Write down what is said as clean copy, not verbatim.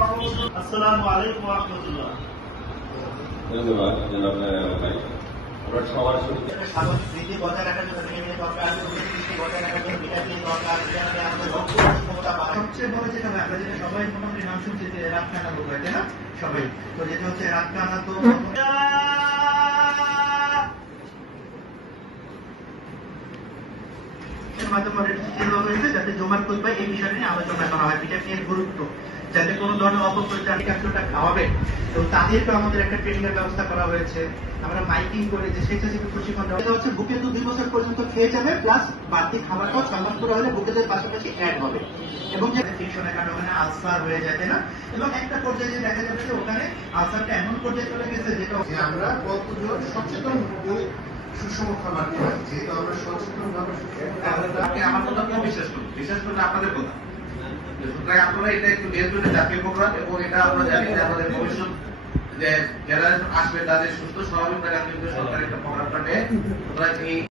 আসসালামু আলাইকুম ওয়া রাহমাতুল্লাহ। ধন্যবাদ জনাব ভাই। আমরা সবার শুরুতে স্বাভাবিক বৃদ্ধি বজায় রাখার জন্য নিয়মিত দরকার, দৃষ্টি বজায় রাখার জন্য ভিটামিন দরকার, যেখানে আমাদের রক্ত ক্ষমতা বাড়ায়। সবচেয়ে বড় যেটা আমরা যেটা সবাই মোটামুটি নাম শুনছি যে রাত কানা রোগ হয়, তাই না? সবাই তো যেটা হচ্ছে রাত কানা, তো যাতে জমার খুঁজবে এই বিষয়টা নিয়ে আলোচনা করা হয়। ভিটামিনের গুরুত্ব, যাতে কোনো ধরনের অপপ্রচার খাওয়াবে, তো তাদেরকে আমাদের একটা ট্রেনিং এর ব্যবস্থা করা হয়েছে। আমরা মাইকিং করে যে স্বেচ্ছাসেবী প্রশিক্ষণ দেওয়া হচ্ছে। বুকে তো 2 বছর পর্যন্ত খেয়ে যাবে, প্লাস বাড়তি খাবারটাও 6 মাস করে হলে বুকেদের পাশাপাশি অ্যাড হবে। এবং যে ফিকশনের কারণে ওখানে আলসার হয়ে যায়, তাই না? এবং একটা পর্যায়ে যে দেখা যাবে যে ওখানে আলসারটা এমন পর্যায়ে চলে গেছে যেটা আমরা কতজন সচেতন সুষম খাবার খাই, যেহেতু আমরা সচেতন ভাবে আমার কথা কেউ বিশ্বাস করলে আপনাদের কথা। সুতরাং আপনারা এটা একটু বের করে জাতীয় প্রোগ্রাম, এবং এটা আমরা জানি যে আমাদের ভবিষ্যৎ যে যারা আসবে তাদের সুস্থ স্বাভাবিক সরকার একটা প্রোগ্রামটা নেয়। সুতরাং এই